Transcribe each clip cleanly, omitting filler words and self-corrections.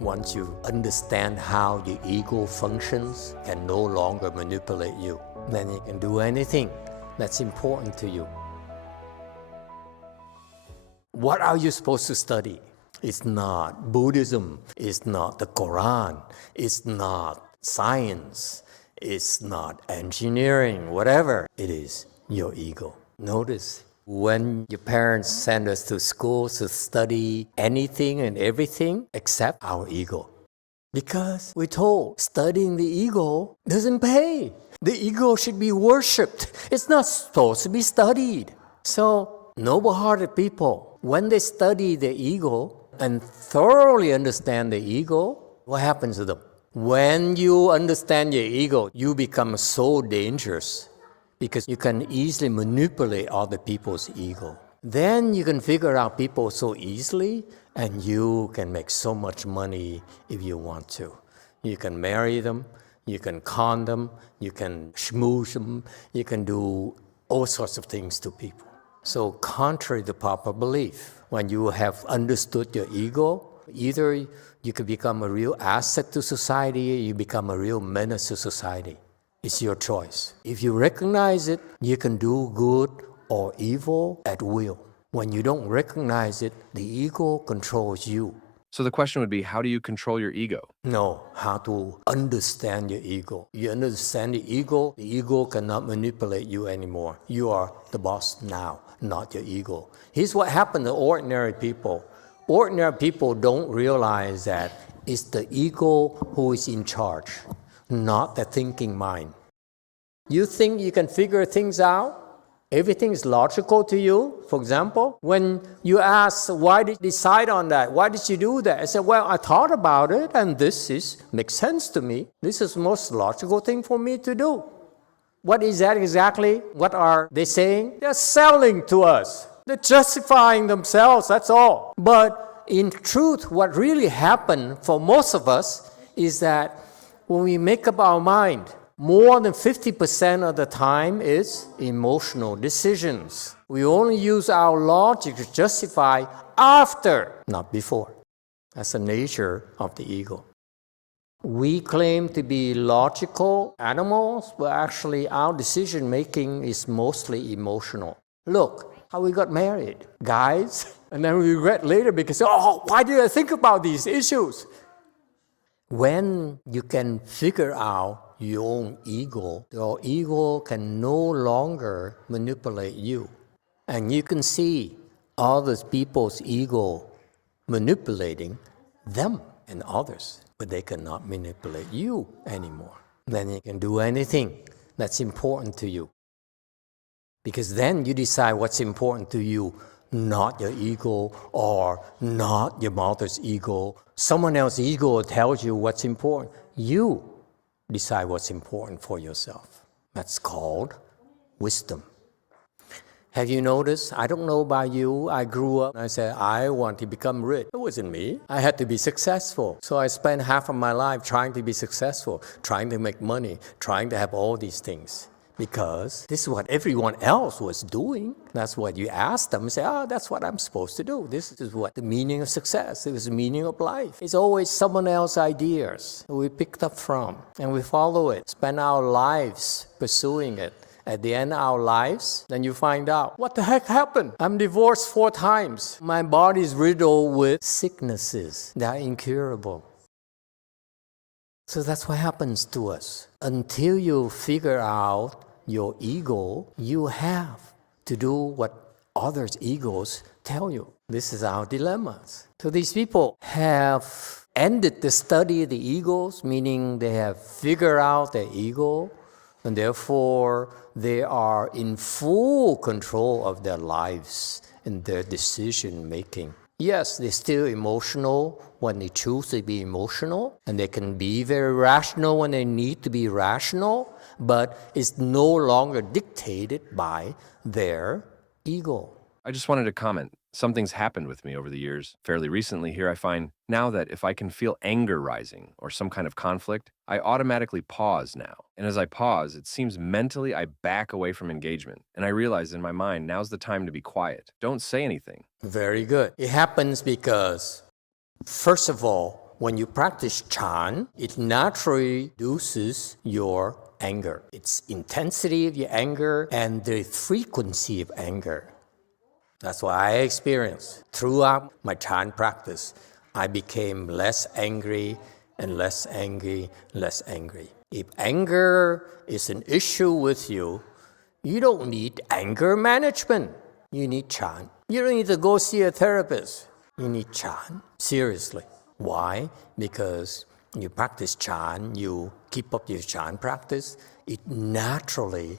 Once you understand how the ego functions, can no longer manipulate you, then you can do anything that's important to you. What are you supposed to study? It's not Buddhism, it's not the Quran, it's not science, it's not engineering, whatever. It is your ego. Notice, when your parents send us to school to study anything and everything except our ego. Because we're told studying the ego doesn't pay. The ego should be worshipped. It's not supposed to be studied. So, noble-hearted people, when they study the ego and thoroughly understand the ego, what happens to them? When you understand your ego, you become so dangerous because you can easily manipulate other people's ego. Then you can figure out people so easily, and you can make so much money if you want to. You can marry them, you can con them, you can schmooze them, you can do all sorts of things to people. So contrary to proper belief, when you have understood your ego, either you can become a real asset to society, or you become a real menace to society. It's your choice. If you recognize it, you can do good or evil at will. When you don't recognize it, the ego controls you. So the question would be, how do you control your ego? No, how to understand your ego. You understand the ego cannot manipulate you anymore. You are the boss now, not your ego. Here's what happened to ordinary people. Ordinary people don't realize that it's the ego who is in charge, not the thinking mind. You think you can figure things out? Everything is logical to you. For example, when you ask, why did you decide on that? Why did you do that? I said, well, I thought about it, and makes sense to me. This is the most logical thing for me to do. What is that exactly? What are they saying? They're selling to us. They're justifying themselves, that's all. But in truth, what really happened for most of us is that when we make up our mind, more than 50% of the time is emotional decisions. We only use our logic to justify after, not before. That's the nature of the ego. We claim to be logical animals, but actually our decision making is mostly emotional. Look how we got married, guys, and then we regret later because, why did I think about these issues? When you can figure out your own ego, your ego can no longer manipulate you. And you can see other people's ego manipulating them and others, but they cannot manipulate you anymore. Then you can do anything that's important to you. Because then you decide what's important to you, not your ego or not your mother's ego. Someone else's ego tells you what's important. You decide what's important for yourself. That's called wisdom. Have you noticed? I don't know about you. I grew up and I said, I want to become rich. It wasn't me. I had to be successful. So I spent half of my life trying to be successful, trying to make money, trying to have all these things. Because this is what everyone else was doing. That's what you ask them and say, that's what I'm supposed to do. This is what the meaning of success. This is the meaning of life. It's always someone else's ideas we picked up from, and we follow it, spend our lives pursuing it. At the end of our lives, then you find out, what the heck happened? I'm divorced 4 times. My body is riddled with sicknesses that are incurable. So that's what happens to us. Until you figure out your ego, you have to do what others' egos tell you. This is our dilemmas. So these people have ended the study of the egos, meaning they have figured out their ego, and therefore they are in full control of their lives and their decision making. Yes, they're still emotional when they choose to be emotional, and they can be very rational when they need to be rational, but it's no longer dictated by their ego. I just wanted to comment. Something's happened with me over the years. Fairly recently here, I find now that if I can feel anger rising or some kind of conflict, I automatically pause now. And as I pause, it seems mentally I back away from engagement. And I realize in my mind, now's the time to be quiet. Don't say anything. Very good. It happens because, first of all, When you practice Chan, it naturally reduces your anger, its intensity of your anger and the frequency of anger. That's what I experienced. Throughout my Chan practice, I became less angry and less angry, less angry. If anger is an issue with you, you don't need anger management. You need Chan. You don't need to go see a therapist. You need Chan. Seriously. Why? Because you practice Chan, you keep up your Chan practice, it naturally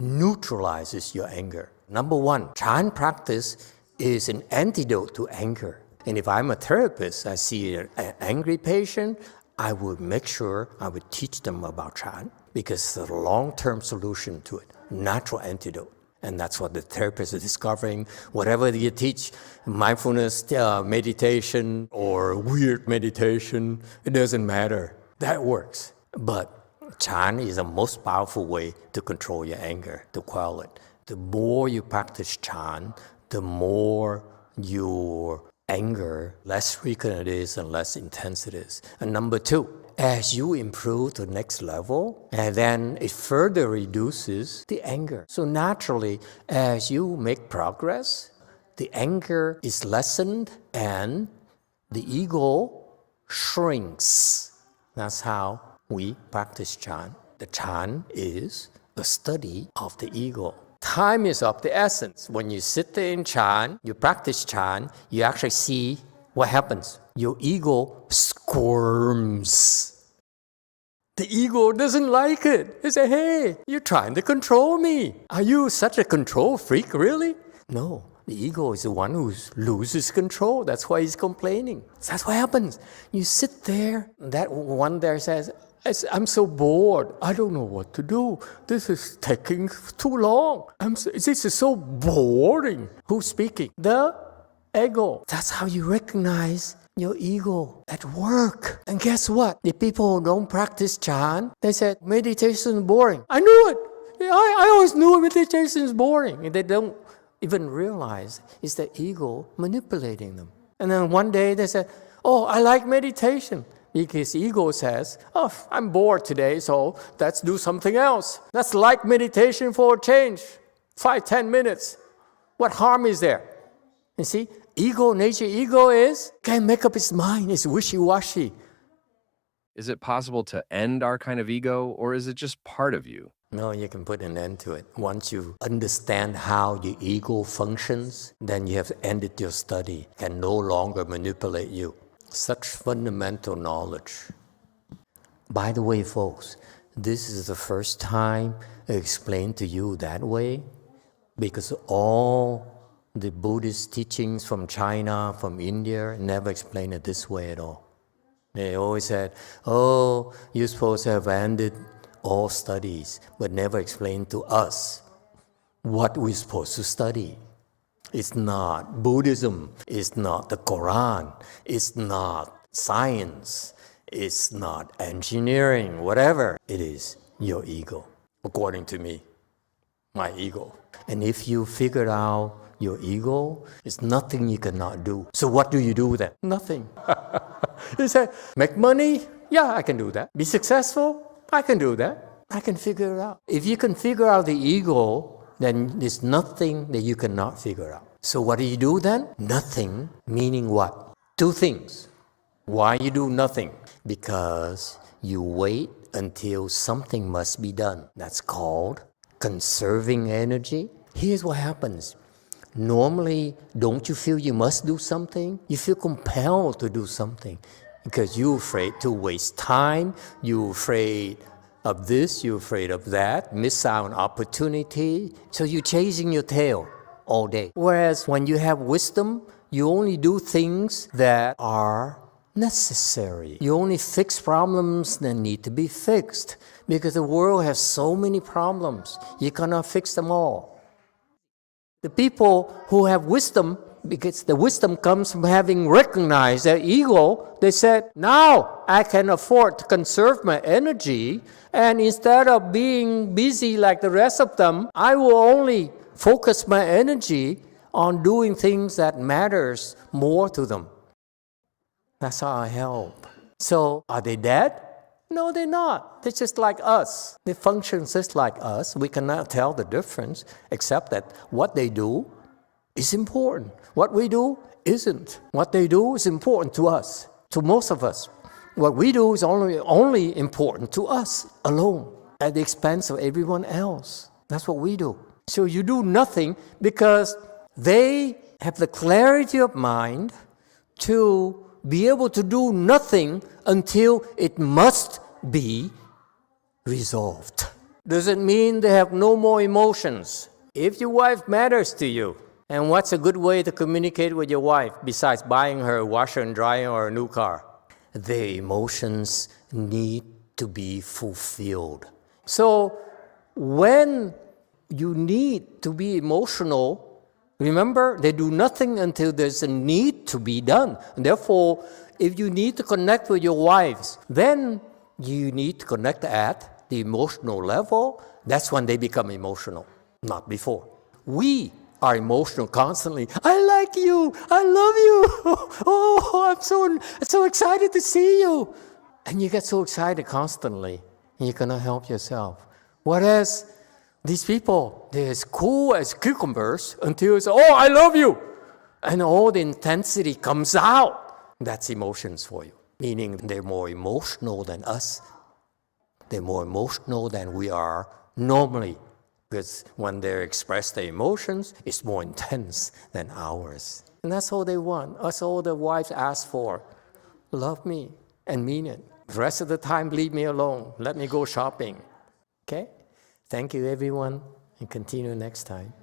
neutralizes your anger. Number one, Chan practice is an antidote to anger. And if I'm a therapist, I see an angry patient, I would make sure I would teach them about Chan because it's a long-term solution to it, natural antidote. And that's what the therapist is discovering. Whatever you teach, mindfulness, meditation, or weird meditation, it doesn't matter. That works. But Chan is the most powerful way to control your anger, to quell it. The more you practice Chan, the more your anger, less frequent it is and less intense it is. And number two, as you improve to the next level, and then it further reduces the anger. So naturally, as you make progress, the anger is lessened and the ego shrinks. That's how we practice Chan. The Chan is a study of the ego. Time is of the essence. When you sit there in Chan, you practice Chan, you actually see what happens. Your ego squirms. The ego doesn't like it. It says, hey, you're trying to control me. Are you such a control freak, really? No, the ego is the one who loses control. That's why he's complaining. That's what happens. You sit there, that one there says, I'm so bored. I don't know what to do. This is taking too long. This is so boring. Who's speaking? The ego. That's how you recognize your ego at work. And guess what? The people who don't practice Chan, they said, meditation is boring. I knew it. I always knew meditation is boring. And they don't even realize it's the ego manipulating them. And then one day they said, oh, I like meditation. Because ego says, oh, I'm bored today, so let's do something else. Let's like meditation for a change. 5-10 minutes. What harm is there? You see, nature ego can't make up its mind. It's wishy-washy. Is it possible to end our kind of ego, or is it just part of you? No, you can put an end to it. Once you understand how your ego functions, then you have ended your study. It can no longer manipulate you. Such fundamental knowledge. By the way, folks, this is the first time I explain to you that way, because all the Buddhist teachings from China, from India, never explain it this way at all. They always said, oh, you're supposed to have ended all studies, but never explained to us what we're supposed to study. It's not Buddhism, it's not the Quran, it's not science, it's not engineering, whatever. It is your ego, according to me, my ego. And if you figure out your ego, it's nothing you cannot do. So what do you do then? Nothing. You say, make money? Yeah, I can do that. Be successful? I can do that. I can figure it out. If you can figure out the ego, then there's nothing that you cannot figure out. So what do you do then? Nothing, meaning what? Two things. Why you do nothing? Because you wait until something must be done. That's called conserving energy. Here's what happens. Normally, don't you feel you must do something? You feel compelled to do something because you're afraid to waste time, you're afraid of this, you're afraid of that, miss out on opportunity. So you're chasing your tail all day. Whereas when you have wisdom, you only do things that are necessary. You only fix problems that need to be fixed because the world has so many problems. You cannot fix them all. The people who have wisdom, because the wisdom comes from having recognized their ego, they said, now I can afford to conserve my energy, and instead of being busy like the rest of them, I will only focus my energy on doing things that matters more to them. That's how I help. So are they dead? No, they're not. They're just like us. They function just like us. We cannot tell the difference, except that what they do is important. What we do isn't. What they do is important to us, to most of us. What we do is only important to us alone, at the expense of everyone else. That's what we do. So you do nothing because they have the clarity of mind to be able to do nothing until it must be resolved. Doesn't mean they have no more emotions. If your wife matters to you, and what's a good way to communicate with your wife besides buying her a washer and dryer or a new car? Their emotions need to be fulfilled. So when you need to be emotional, remember, they do nothing until there's a need to be done. And therefore, if you need to connect with your wives, then you need to connect at the emotional level. That's when they become emotional, not before. We are emotional constantly. I like you. I love you. Oh, I'm so excited to see you. And you get so excited constantly, and you cannot help yourself. Whereas these people, they're as cool as cucumbers until it's, oh, I love you. And all the intensity comes out. That's emotions for you, meaning they're more emotional than us. They're more emotional than we are normally. Because when they express their emotions, it's more intense than ours. And that's all they want. That's all the wives ask for. Love me and mean it. The rest of the time, leave me alone. Let me go shopping. Okay? Thank you, everyone, and continue next time.